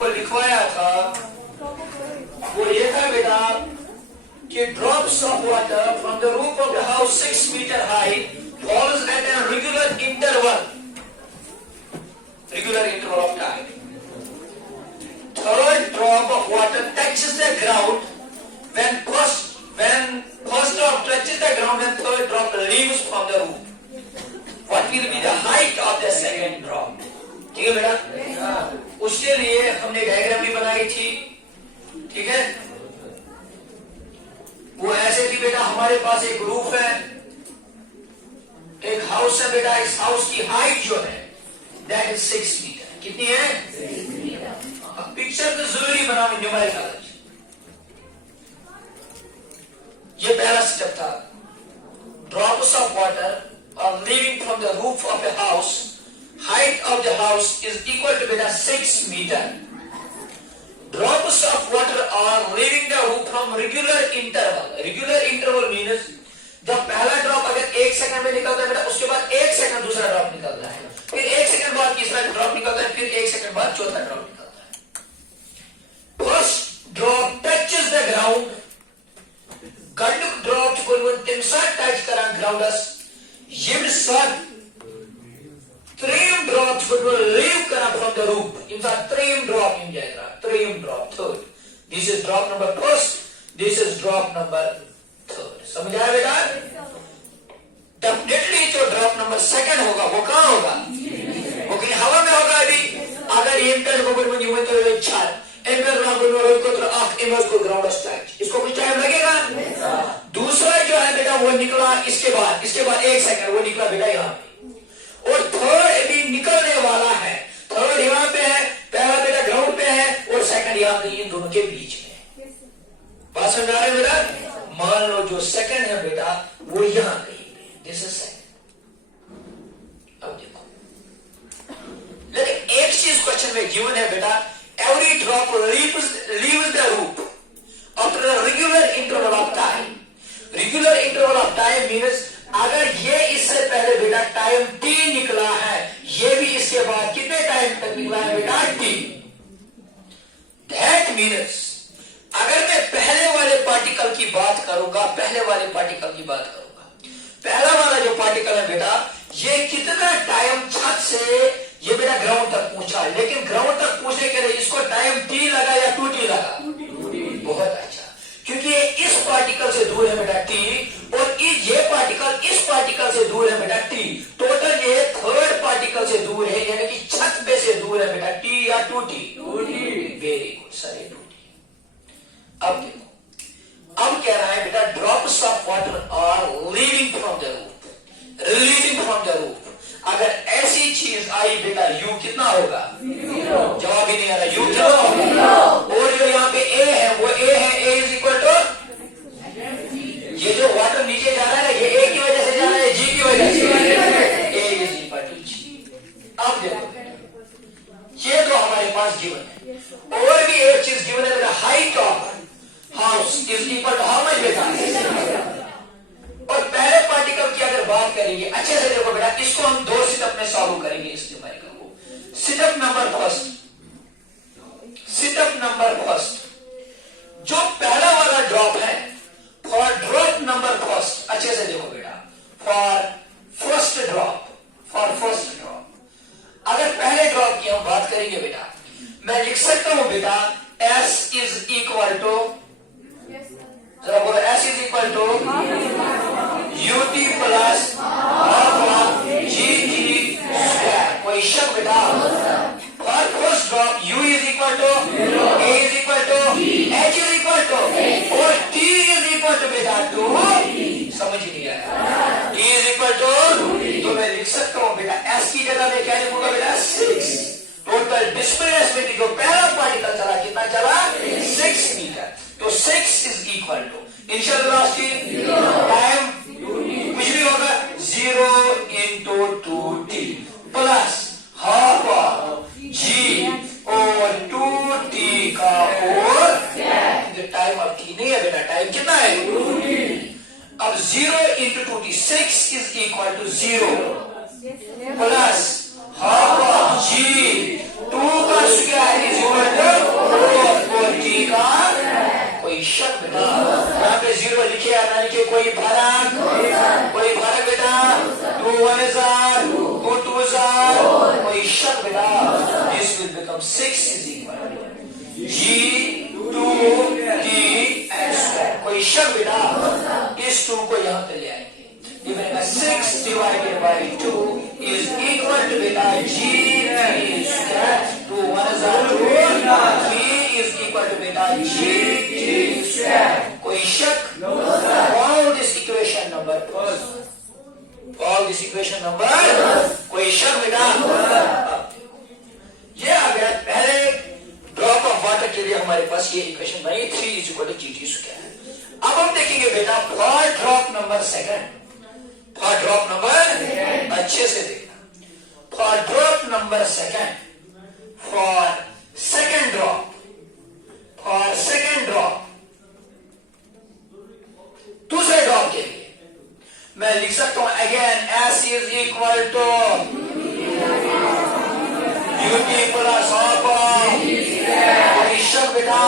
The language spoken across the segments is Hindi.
लिखवाया था वो ये था बेटा कि drops of water from the roof of the house 6 meter high falls at a regular interval of time. Third drop of water touches the ground when first drop touches the ground and third drop leaves from the roof. What will be the height of the second drop? ठीक है बेटा? उसके लिए हमने डायग्राम भी बनाई थी, ठीक है? वो ऐसे थी बेटा, हमारे पास एक रूफ है, एक हाउस है बेटा, इस हाउस की हाइट जो है दैट इज 6 मीटर. कितनी है? 6 मीटर. पिक्चर तो जरूरी बनाओ न्यूमेरिकल. ये पहला स्टेप था. Drops of water are leaving from the roof of a house. Height of the house is equal to beta 6 meter. Drops of water are leaving the roof from regular interval. Regular interval means जब पहला ड्रॉप अगर 1 सेकंड में निकलता है बेटा, उसके बाद 1 सेकंड दूसरा ड्रॉप निकलता है, फिर 1 सेकंड बाद तीसरा ड्रॉप निकलता है, फिर 1 सेकंड बाद चौथा ड्रॉप निकलता है. First drop touches the ground. Gadu drop kun timsa touch karan groundus. Yim sad trim drops would leave from the roof. In fact, trim drop in diagram. Trim drop third. This is drop number first. This is drop number third. समझ आया बेटा? Definitely जो drop number second होगा वो कहाँ होगा? वो कहीं हवा में होगा. अभी अगर एम्पर को कोई न्यूमन तो ले चार एम्पर ना कोई रोल को तो आँख इमर्स को ग्राउंड स्ट्राइक, इसको कुछ टाइम लगेगा. दूसरा जो है बेटा वो निकला इसके बाद 1 सेकंड वो निकला बेटा यहाँ पे, और थर्ड भी निकलने वाला है. थर्ड यहाँ पे है, पहला बेटा ग्राउंड पे है और सेकंड यहाँ पे, इन दोनों के बीच में. बात समझ आ रहे बेटा? मान लो जो सेकंड है बेटा वो यहाँ कहीं पे, दिस इज सेकंड. अब देखो, लेकिन एक चीज क्वेश्चन में गिवन है बेटा, every drop leaves the roof after a regular interval of time. Regular interval of time means अगर ये इससे पहले बेटा टाइम टी निकला है, ये भी इसके बाद कितने टाइम तक निकला है बेटा टी. दैट मीन्स अगर मैं पहले वाले पार्टिकल की बात करूंगा, पहला वाला जो पार्टिकल है बेटा, ये कितना टाइम छत से ये बेटा ग्राउंड तक पहुंचा, लेकिन ग्राउंड तक पहुंचने के लिए इसको टाइम टी लगा या 2t लगा? बहुत अच्छा, क्योंकि ये इस पार्टिकल से दूर है बेटा टी, और ये पार्टिकल इस पार्टिकल से दूर है बेटा टी. टोटल ये थर्ड पार्टिकल से दूर है, यानी कि छत पे से दूर है बेटा टी या 2t. Very good sir, 2t. अब देखो, अब कह रहा है बेटा drops of water are leaving from the roof, relieving from the roof. अगर ऐसी चीज आई बेटा यू कितना होगा? जवाब ही नहीं आ रहा. यू कितना होगा? और जो यहाँ पे ए है वो ए है, ए इज इक्वल टू, ये जो वाटर नीचे जा रहा है ये ए की वजह से जा रहा है, जी की वजह से, ए इज इक्वल टू जी. अब देखो, ये तो हमारे पास गिवन है. और भी एक चीज गिवन है बेटा, height of house is equal to how much बेटा. और पहले पार्टिकल की अगर बात करेंगे, अच्छे से देखो बेटा, इसको हम 2 सिटअप में सॉल्व करेंगे इस न्यूमेरिकल को. सिटअप नंबर फर्स्ट, जो पहला वाला ड्रॉप है, फॉर ड्रॉप नंबर फर्स्ट, अच्छे से देखो बेटा, फॉर फर्स्ट ड्रॉप, अगर पहले ड्रॉप की हम बात करेंगे बेटा, मैं लिख सकता हूं बेटा S इज इक्वल टू, जरा बोलो, S is equal to UT plus GT square. कोई शक बेटा? For first drop U is equal to, A is equal to, H is equal to, और T इज इक्वल टू बेटा 2. समझ नहीं आया? T इज इक्वल टू, तो मैं लिख सकता हूं बेटा S की जगह में क्या लिखूंगा बेटा? 6. टोटल डिस्प्लेसमेंट जो पहला पार्टिकल चला कितना चला? 6 मीटर. तो 6 is equal to initial velocity time कुछ भी होगा 0 into 2t plus half g और 2t का और टाइम अब t नहीं है बेटा, टाइम कितना है? 2t. अब 0 into 2t 6 is equal to 0 plus half g 2 का स्क्वायर इज इक्वल टू शक बेटा? This will become 6 is equal to G2T and square. कोई शक बेटा? इस 2 को यहां पे ले आएंगे, ये बनेगा 6 divided by 2 is equal to बेटा G3 square. 2 1 is 2, 3 is equal to बेटा G3 square. कोई शक? All this equation number all this equation number कोई शक बेटा? ये आ गया पहले ड्रॉप ऑफ वाटर के लिए हमारे पास ये इक्वेशन बनी 3 is equal to G3 square. अब हम देखेंगे बेटा for drop number second, for drop number अच्छे से देखना, for drop number second, for second drop, for second drop, दूसरे ड्रॉप के लिए मैं लिख सकता हूं again S is equal to UT plus of बेटा.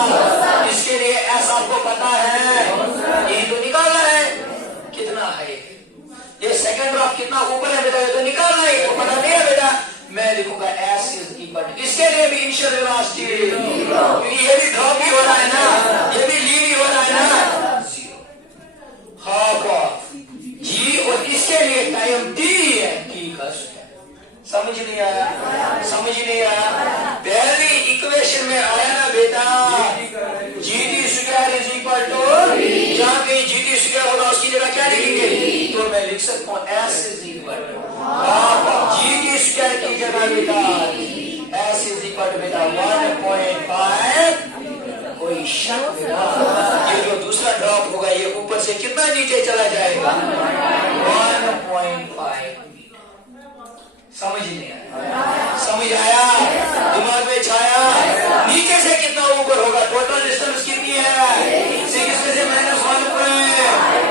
इसके लिए S आपको पता है, ये तो निकालना है कितना है, ये सेकंड ड्रॉप कितना ऊपर है बेटा, ये तो निकालना है, तो पता नहीं है बेटा. मैं लिखूंगा S इज इक्वल टू, इसके लिए भी इनिशियल वेलोसिटी, क्योंकि ये भी ड्रॉप भी हो रहा है ना, ये भी लीव भी हो रहा है ना, 0 हाफ ऑफ G और इसके लिए टाइम T है, T का स्क्वायर. समझ नहीं आया? समझ नहीं आया? पहली इक्वेशन में आया ना बेटा GT square is equal to, जहां पे GT स्क्वायर होगा उसकी जगह क्या लिखेंगे, तो मैं लिख सकता हूं S is equal to half of GT square की जगह बेटा S इज इक्वल टू बेटा 1.5. कोई शक बेटा? ये जो दूसरा ड्रॉप होगा ये ऊपर से कितना नीचे चला जाएगा, 1.5 मीटर. समझ नहीं आया? समझ आया? दिमाग में छाया? नीचे से कितना ऊपर होगा, टोटल डिस्टेंस कितनी है, 6 में से -1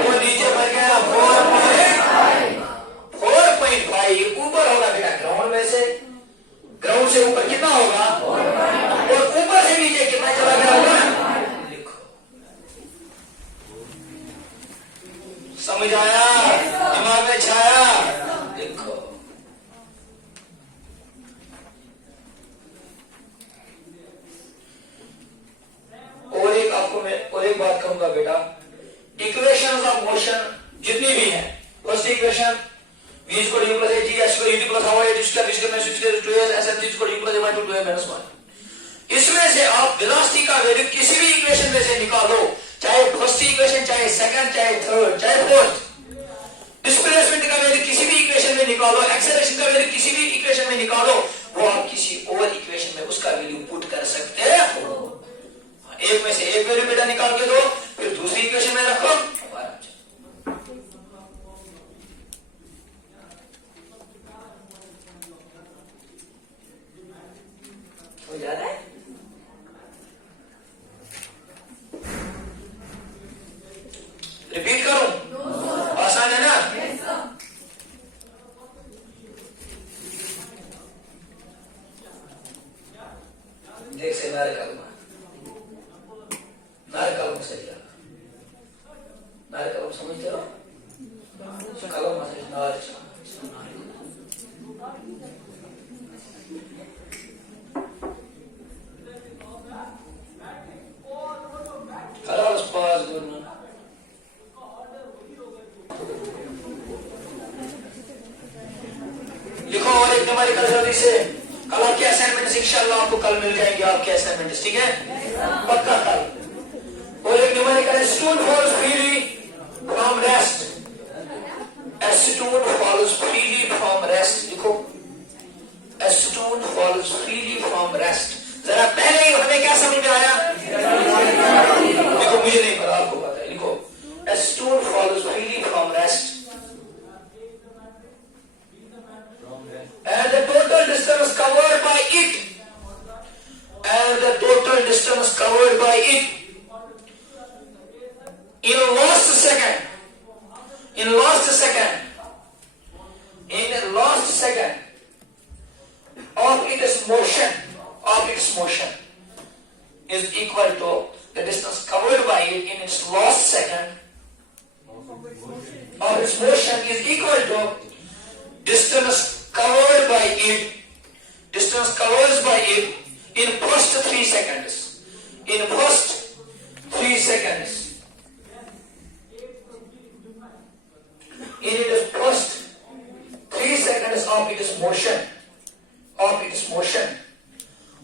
तो नीचे बढ़ गया 4.5 ऊपर होगा बेटा ग्राउंड में से, ग्राउंड से ऊपर कितना होगा, और ऊपर से नीचे कितना चला गया होगा, लिखो. समझ आया? दिमाग में छाया? लिखो. और एक आपको मैं और एक बात कहूंगा बेटा, इक्वेशंस ऑफ मोशन जितनी भी हैं, first equation v is equal to u plus at s square ut plus how at square is equal to 2s s is equal to u plus a minus 2a minus 1. इसमें से आप वेलोसिटी का वैल्यू किसी भी इक्वेशन में से निकालो, चाहे फर्स्ट इक्वेशन, चाहे सेकंड, चाहे थर्ड, चाहे फोर्थ. डिस्प्लेसमेंट का वैल्यू किसी भी इक्वेशन में निकालो, एक्सेलरेशन का वैल्यू किसी भी इक्वेशन में निकालो, वो आप किसी और इक्वेशन में उसका वैल्यू पुट कर सकते हो. एक में से एक वैल्यू बेटा निकाल के दो, फिर दूसरी इक्वेशन में रखो, हो जाता है. रिपीट करूं? आसान है ना? देख से नारे कलमा सही है, नारे कलम समझते हो, कलम नारे लिखो. और एक न्यूमेरिकल जल्दी से, कल आपके असाइनमेंट इंशाल्लाह आपको कल मिल जाएंगे आपके असाइनमेंट, ठीक है, पक्का कल. और एक numerical, stool falls freely from rest, a stone falls freely from rest. लिखो, a stone falls freely from rest. जरा पहले ही हमें क्या समझ में आया, देखो मुझे नहीं पता, आपको पता है. लिखो, a stone falls freely from rest and the total distance covered by it, and the total distance covered by it in last second, in last second of its motion is equal to the distance covered by it in its last second of its motion is equal to distance covered by it it in first 3 seconds. In first 3 seconds. In its first 3 seconds of its motion,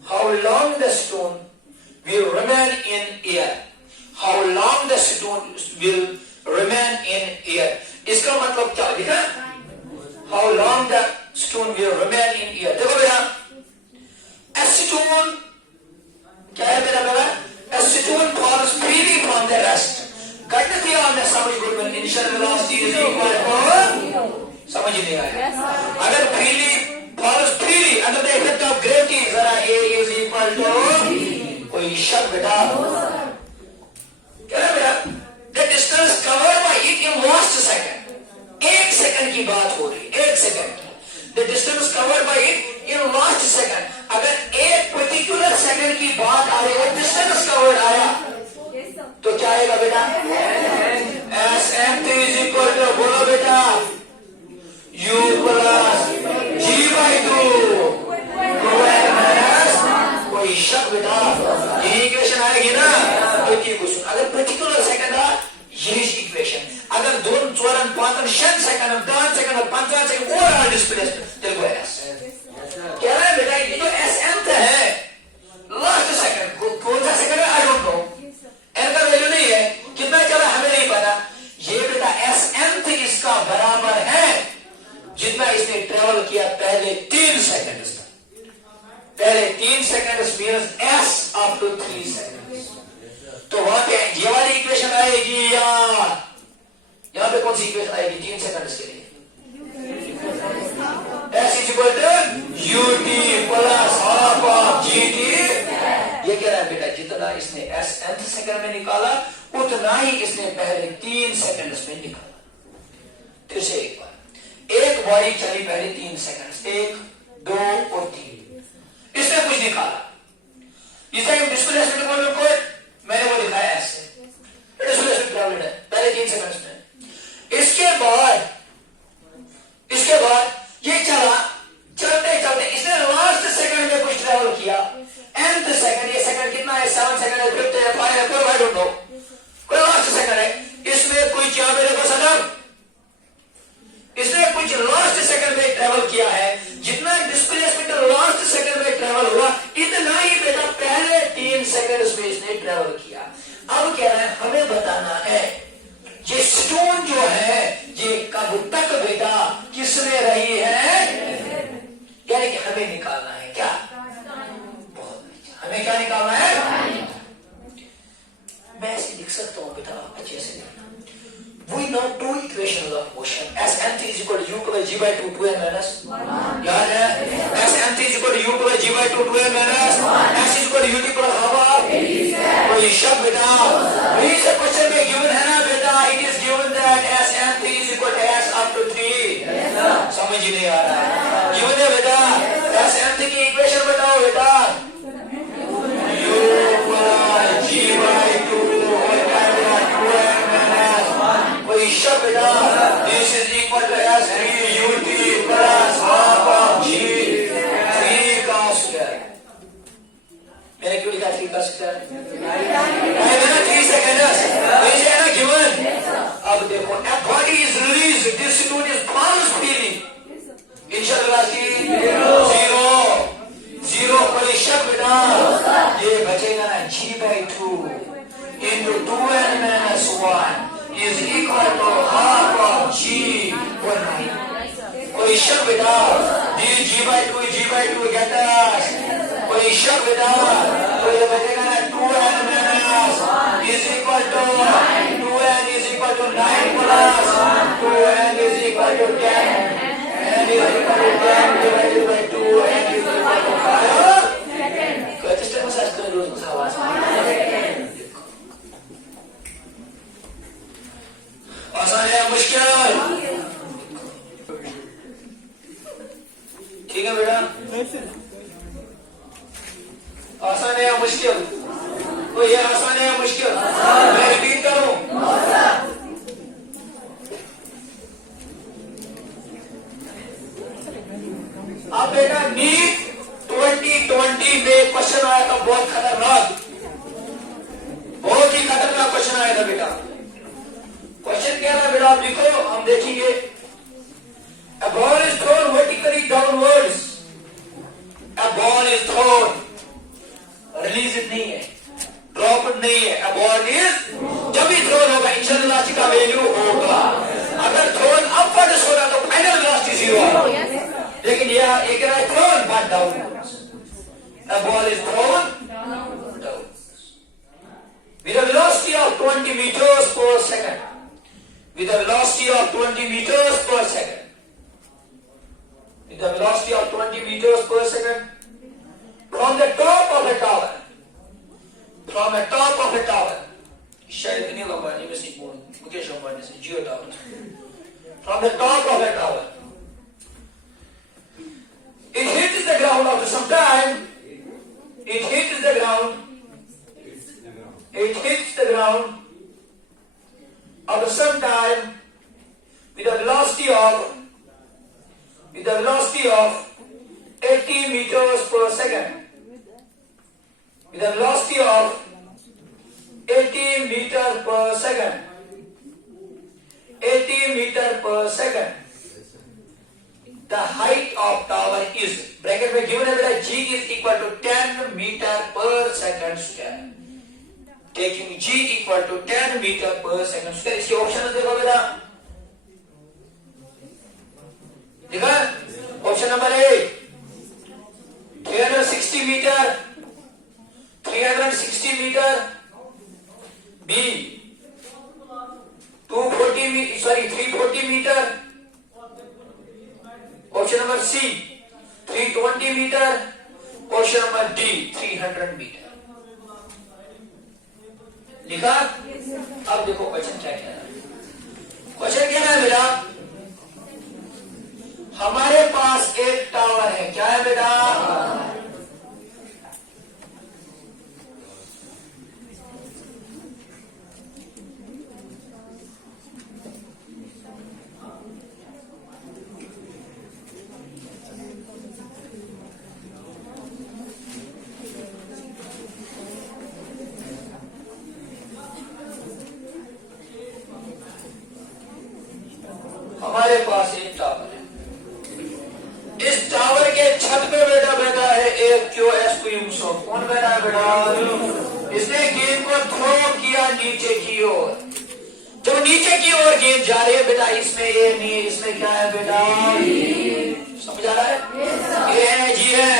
how long the stone will remain in air? How long the stone will remain in air? इसका मतलब क्या लिखा? How long the stone will remain in air? देखो बेटा, a stone क्या है मेरा बेटा? A stone falls freely from the rest. गणित हमने समझ good initial velocity is equal to, समझ नहीं आया? अगर freely falls freely under the effect of gravity, जरा ए इज इक्वल टू कोई शब्द बेटा क्या है बेटा? The distance covered by it in last second. 1 second की बात हो रही, 1 second. The distance covered by it in last second. अगर एक पर्टिकुलर सेकंड की बात आ रही है, डिस्टेंस कवर्ड आया तो क्या आएगा बेटा? S M T is equal to, बोलो बेटा, u प्लस जी बाई 2 कोई शक बेटा, ये इक्वेशन आएगी ना? अगर पर्टिकुलर सेकंड ये इक्वेशन, अगर 2, 4, 5, 6 second, 10 second, 15 second overall displacement तेरे को एस क्या है बेटा? ये जो एस एम है लास्ट सेकंड, कौन सा सेकंड है आई डोंट नो, एन का वैल्यू नहीं है, कितना चला हमें नहीं पता. ये बेटा एस एम इसका बराबर है जितना इसने ट्रेवल किया पहले 3 सेकंड में. पहले 3 second means S up to 3 second. तो वहां पे ये वाली इक्वेशन आएगी या यहां पे कौन सी इक्वेशन आएगी 3 सेकंड के लिए? एस is equal to U T plus half of G T. ये कह रहा है बेटा जितना इसने एस nth सेकंड में निकाला उतना ही इसने पहले 3 सेकंड में निकाला. फिर से एक बार, एक बॉडी चली पहले 3 सेकंड, 1, 2 और 3, इसने कुछ निकाला. इसे डिस्प्लेसमेंट बोलो कोई, मैंने वो दिखाया ऐसे डिस्प्लेसमेंट ट्रैवल्ड है पहले 3 सेकंड में. इसके बाद ये चला, चलते चलते इसने लास्ट सेकंड में कुछ ट्रैवल किया. nth सेकंड, ये सेकंड कितना है? 7 सेकंड है, 5th है, 5 है, 4 आई डोंट नो, कोई लास्ट सेकंड है. इसमें कोई क्या मेरे को समझ, इसने कुछ लास्ट सेकंड में ट्रेवल किया है. जितना डिस्प्लेसमेंट लास्ट सेकंड में ट्रेवल हुआ इतना ही बेटा पहले 3 सेकंड में इसने ट्रेवल किया. अब कह रहा है हमें बताना है ये स्टोन जो है ये कब तक बेटा किसमें रही है, यानी कि हमें निकालना है क्या? हमें क्या निकालना है? मैं ऐसे लिख सकता हूं बेटा, अच्छे से. We know 2 equations of motion. S nth is equal to u plus g by 2, 2n minus 1. याद है? S nth is equal to u plus g by 2, 2n minus 1. S is equal to ut plus half of. कोई शक बेटा? वही से क्वेश्चन में गिवन है ना बेटा? It is given that S nth is equal to s up to 3. समझ ही नहीं आ रहा. गिवन है बेटा. S nth की इक्वेशन बताओ बेटा. u plus g by 2 शब्द बेटा, this is equal to s3 ut plus half of g 3 का स्क्वायर. मैंने क्यों लिखा 3 का स्क्वायर? मैंने 3 सेकंड है ना गिवन. अब देखो, a body is released, this stone is falls freely. Initial velocity 0 कोई शब्द बेटा, ये बचेगा ना g by 2 into 2n minus 1 is equal to half of g 1. कोई शक बेटा, g by 2 get us. कोई शक बेटा, तो ये बचेगा ना 2n minus is equal to 2n is equal to 9 plus 2n is equal to 10. n is equal to 10 divided by 2 n is equal to 5. Kaya mo sa astrology sa hawas. आसान है मुश्किल? ठीक है बेटा, आसान है या मुश्किल? तो ये आसान है या मुश्किल? मैं रिपीट करूं. अब बेटा नीट 20 2020 में क्वेश्चन आया था बहुत खतरनाक, बहुत ही खतरनाक क्वेश्चन आया था बेटा। क्वेश्चन क्या था बेटा, आप लिखो, हम देखेंगे। A ball is thrown vertically downwards. A ball is thrown, release नहीं है, ड्रॉप नहीं है। A ball is, जब भी थ्रोन होगा इनिशियल वेलोसिटी का वैल्यू होगा। अगर थ्रोन अपवर्ड्स होगा तो फाइनल वेलोसिटी 0 होगा। लेकिन यह एक है thrown but downwards. A ball is thrown downwards with a velocity of 20 meters per second. With a velocity of 20 meters per second. With a velocity of 20 meters per second. From the top of a tower. From the top of a tower. शायद अनिल अंबानी में से मुकेश अंबानी से जियो tower. From the top of a tower. It hits the ground after some time. It hits the ground. It hits the ground after some time with a velocity of 80 meters per second. With a velocity of 80 meters per second. 80 meters per second. The height of tower is, bracket में given है बेटा, G is equal to 10 meter per second square. Taking G equal to 10 meter per second square. इसके ऑप्शन देखो बेटा, देखा option number A 360 meter, 360 meter, B 340 meter, option number C 320 meter, option number D 300 meter. लिखा? अब देखो क्वेश्चन क्या कह रहा है। क्वेश्चन क्या है बेटा, हमारे पास एक टावर है, क्या है बेटा, हमारे पास एक टावर है। इस टावर के छत पे बेटा बैठा है एक QS क्यूमसो। कौन बैठा है बेटा, इसने गेंद को थ्रो किया नीचे की ओर। जो नीचे की ओर गेंद जा रही है बेटा, इसमें ए नहीं है, इसमें क्या है बेटा, समझ आ रहा है, ए है जी है।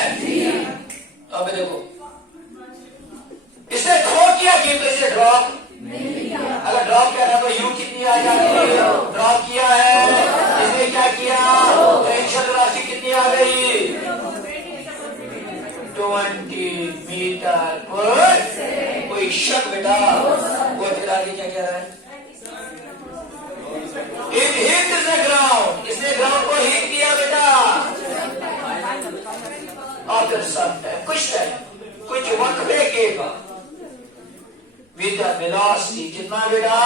अब देखो, इसने थ्रो किया गेंद को, इसे ड्रॉप, अगर ड्रॉप किया था तो यू कितनी आ जाती है, ड्रॉप किया है, इसने क्या किया, इनिशियल राशि कितनी आ गई, 20 मीटर पर। कोई शक बेटा, वो फिर आगे क्या कह रहा है, इट हिट द ग्राउंड, इसने ग्राउंड को हिट किया बेटा। आफ्टर सम टाइम, कुछ वक्फे के बाद, with a velocity कितना बेटा,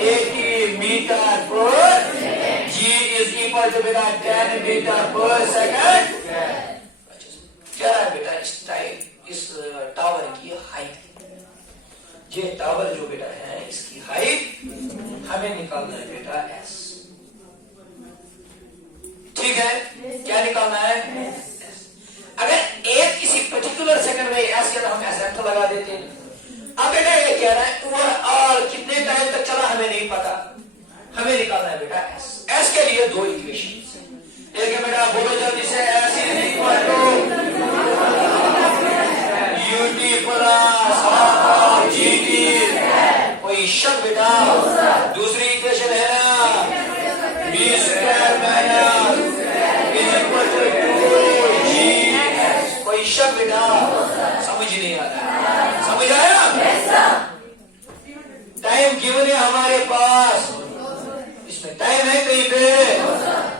80 मीटर पर, G is equal to बेटा 10 मीटर पर सेकंड। क्या है बेटा, इस टावर की हाइट, ये टावर जो बेटा है इसकी हाइट हमें निकालना है बेटा S। ठीक है, क्या निकालना है, अगर एक किसी पर्टिकुलर सेकंड में S के हम S लगा देते हैं। अब बेटा ये कह रहा है ओवरऑल कितने टाइम तक चला हमें नहीं पता, हमें निकालना है बेटा S। S के लिए दो इक्वेशन, एक है बेटा बोलो जल्दी से, S is equal to UT plus half GT। कोई शक बेटा, दूसरी इक्वेशन है ना, B square minus is equal to 2G। कोई शक बेटा, समझ नहीं आ रहा, समझ आया? टाइम गिवन है हमारे पास, इसमें टाइम है कहीं पे,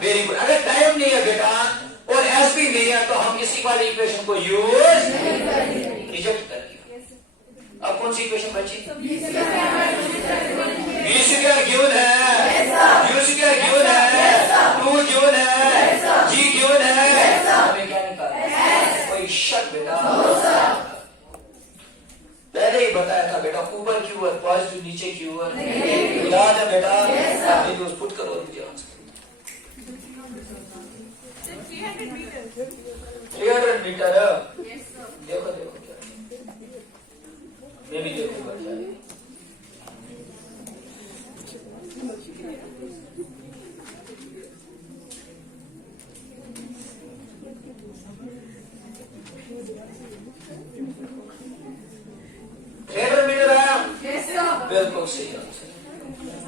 वेरी गुड। अगर टाइम नहीं है बेटा और एस भी नहीं है तो हम इसी वाली इक्वेशन को यूज रिजेक्ट कर दिया। अब कौन सी इक्वेशन बची, बी स्क्वायर गिवन है, यू स्क्वायर गिवन है, 2 गिवन है, जी गिवन है, हमें क्या निकालना है, 300 मीटर। देखो देखो क्या, मैं भी देखूंगा क्या है। मीटर आया, बिल्कुल सही आंसर।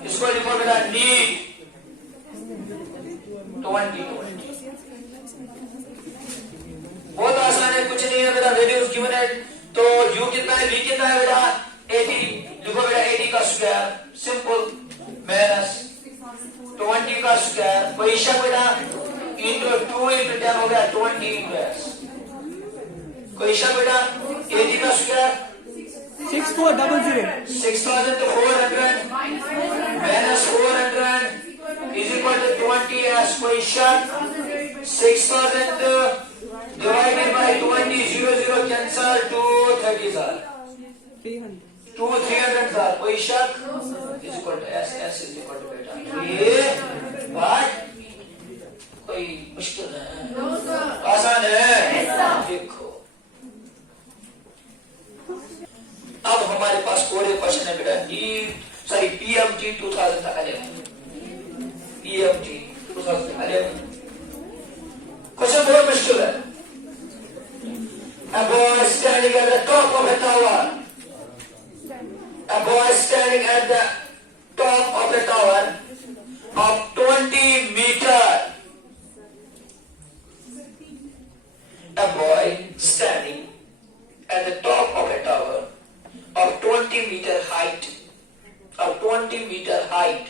इसको लिखो बेटा नीट 2020। बहुत आसान है, कुछ नहीं है बेटा। वैल्यूज गिवन है, तो u कितना है, v कितना है बेटा 80। लिखो बेटा 80 का स्क्वायर, सिंपल, माइनस 20 का स्क्वायर, क्वेश्चन बेटा इंटू 2 इंटू 10 हो गया 20 इंटू s। क्वेश्चन बेटा 80 का square 6400 6400 minus 400 is equal to 20 as question 6000 divided by 20 0 cancel 2 30s are 2 300s are question is equal to s is equal to beta। ये बात कोई मुश्किल है, आसान है। देखो अब हमारे पास कोड़े क्वेश्चन है बेटा PMT 2011। PMT 2011 क्वेश्चन बहुत मुश्किल है। A boy standing at the top of a tower. A boy standing at the top of a tower of 20 meter. A boy standing at the top of a tower of 20 meter height